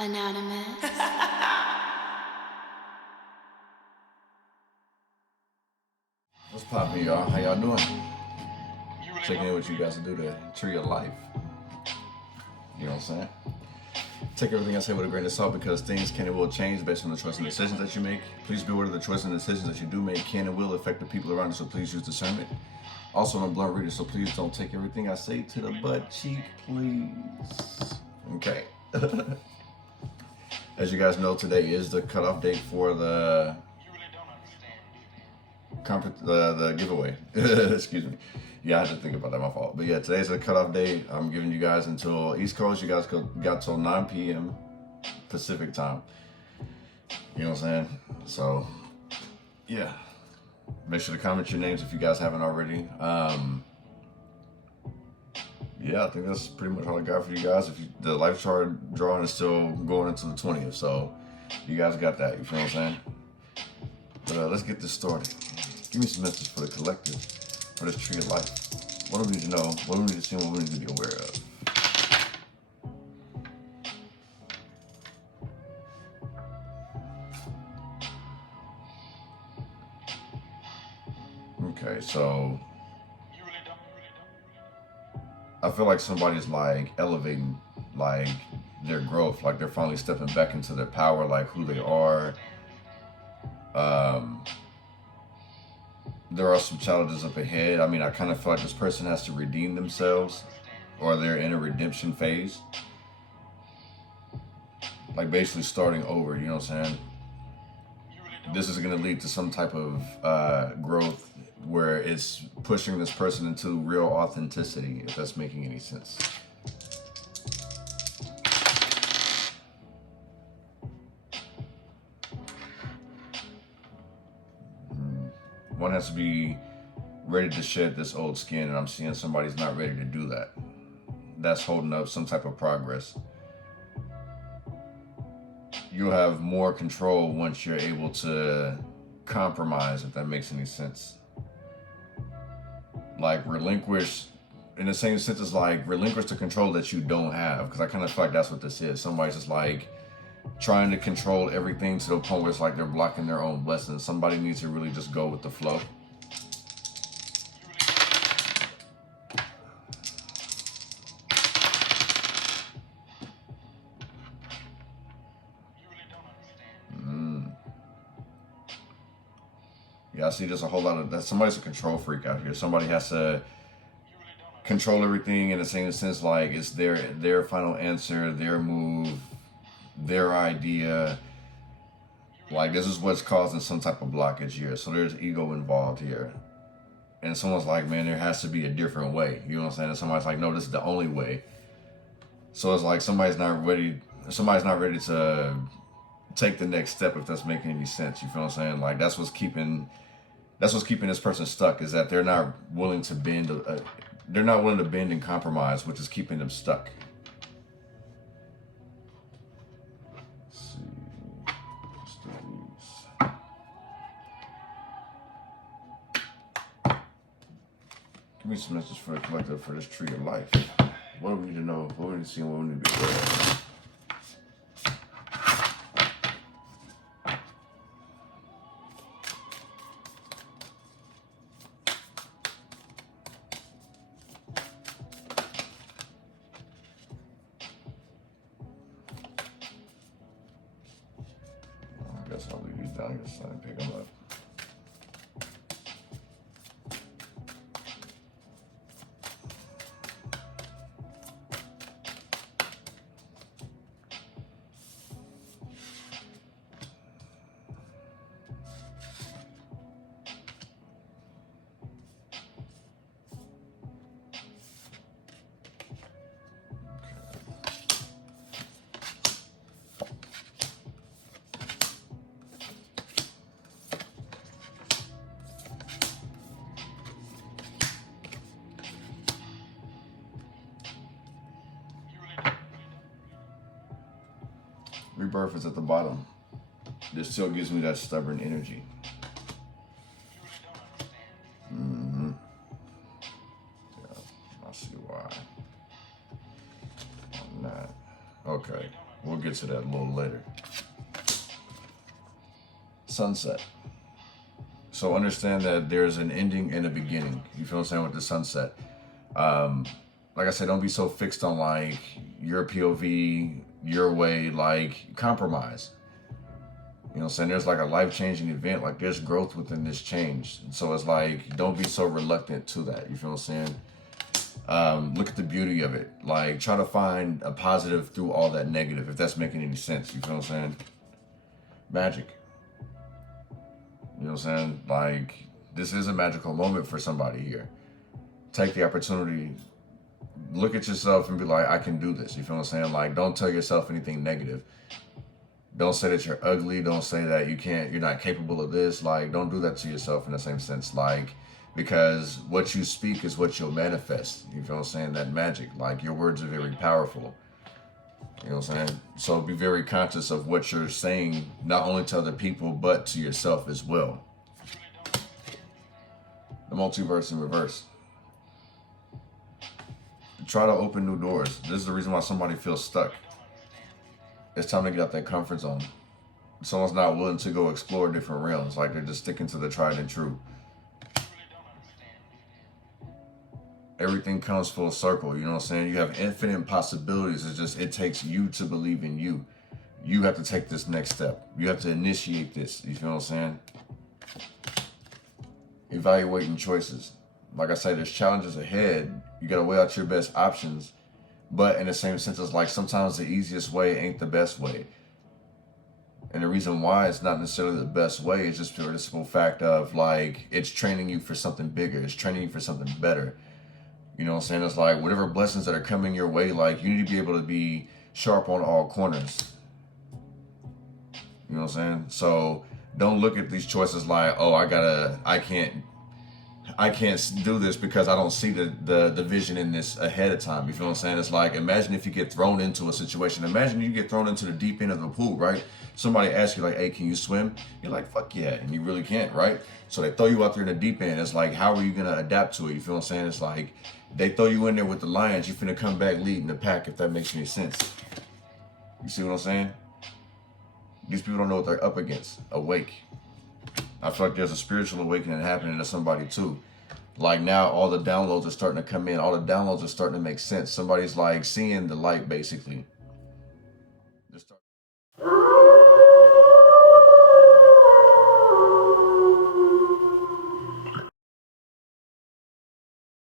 Anonymous. What's poppin', y'all? How y'all doing? Checking in with you guys to do the tree of life. You know what I'm saying? Take everything I say with a grain of salt because things can and will change based on the choices and decisions that you make. Please be aware of the choices and decisions that you do make can and will affect the people around you, so please use discernment. Also, I'm a blunt reader, so please don't take everything I say to the butt cheek, please. Okay. As you guys know, today is the cutoff date for the giveaway. Excuse me. Yeah, I had to think about that, my fault. But yeah, today's the cutoff date. I'm giving you guys until East Coast, you guys got till 9 p.m. Pacific time. You know what I'm saying? So, yeah. Make sure to comment your names if you guys haven't already. Yeah, I think that's pretty much all I got for you guys. The life chart drawing is still going into the 20th, so you guys got that. You feel what I'm saying? But let's get this started. Give me some message for the collective, for this tree of life. What do we need to know? What do we need to see? What we need to be aware of? Okay, so I feel like somebody's like elevating like their growth, like they're finally stepping back into their power, like who they are. There are some challenges up ahead. I mean, I kind of feel like this person has to redeem themselves, or they're in a redemption phase. Like basically starting over, you know what I'm saying? This is going to lead to some type of growth where it's pushing this person into real authenticity, if that's making any sense. One has to be ready to shed this old skin, and I'm seeing somebody's not ready to do that. That's holding up some type of progress. You'll have more control once you're able to compromise, if that makes any sense. Like relinquish, in the same sense as like relinquish the control that you don't have, because I kind of feel like that's what this is. Somebody's just like trying to control everything to the point where it's like they're blocking their own blessings. Somebody needs to really just go with the flow. Yeah, I see there's a whole lot of that. Somebody's a control freak out here. Somebody has to control everything in the same sense, like it's their final answer, their move, their idea. Like this is what's causing some type of blockage here. So there's ego involved here. And someone's like, man, there has to be a different way. You know what I'm saying? And somebody's like, no, this is the only way. So it's like somebody's not ready to take the next step, if that's making any sense. You feel what I'm saying? Like that's what's keeping this person stuck, is that they're not willing to bend. They're not willing to bend and compromise, which is keeping them stuck. Let's see. Let's do these. Give me some messages for the collective for this tree of life. What do we need to know? What do we need to see? What do we need to be aware of? I guess I'll leave these down here so I can pick them up. Rebirth is at the bottom. This still gives me that stubborn energy. Yeah, I see why. On that. Okay, we'll get to that a little later. Sunset. So understand that there's an ending and a beginning. You feel what I'm saying with the sunset? Like I said, don't be so fixed on like your POV, your way, like compromise. You know what I'm saying? There's like a life-changing event, like there's growth within this change. And so it's like, don't be so reluctant to that. You feel what I'm saying? Look at the beauty of it. Like try to find a positive through all that negative, if that's making any sense. You feel what I'm saying? Magic. You know what I'm saying? Like this is a magical moment for somebody here. Take the opportunity, look at yourself and be like, I can do this. You feel what I'm saying? Like don't tell yourself anything negative. Don't say that you're ugly. Don't say that you're not capable of this. Like, don't do that to yourself in the same sense. Like, because what you speak is what you'll manifest. You feel what I'm saying? That magic. Like, your words are very powerful. You know what I'm saying? So be very conscious of what you're saying, not only to other people, but to yourself as well. The multiverse in reverse. Try to open new doors. This is the reason why somebody feels stuck. It's time to get out that comfort zone. Someone's not willing to go explore different realms. Like they're just sticking to the tried and true. Everything comes full circle. You know what I'm saying? You have infinite possibilities. It's just, it takes you to believe in you. You have to take this next step. You have to initiate this. You feel what I'm saying? Evaluating choices. Like I said, there's challenges ahead. You got to weigh out your best options. But in the same sense, it's like sometimes the easiest way ain't the best way. And the reason why it's not necessarily the best way is just for the simple fact of like, it's training you for something bigger. It's training you for something better. You know what I'm saying? It's like whatever blessings that are coming your way, like you need to be able to be sharp on all corners. You know what I'm saying? So don't look at these choices like, oh, I can't do this because I don't see the vision in this ahead of time. You feel what I'm saying? It's like, imagine if you get thrown into a situation. Imagine you get thrown into the deep end of the pool, right? Somebody asks you like, hey, can you swim? You're like, fuck yeah. And you really can't, right? So they throw you out there in the deep end. It's like, how are you going to adapt to it? You feel what I'm saying? It's like, they throw you in there with the lions. You finna come back leading the pack, if that makes any sense. You see what I'm saying? These people don't know what they're up against. Awake. I feel like there's a spiritual awakening happening to somebody too. Like now all the downloads are starting to come in. All the downloads are starting to make sense. Somebody's like seeing the light basically.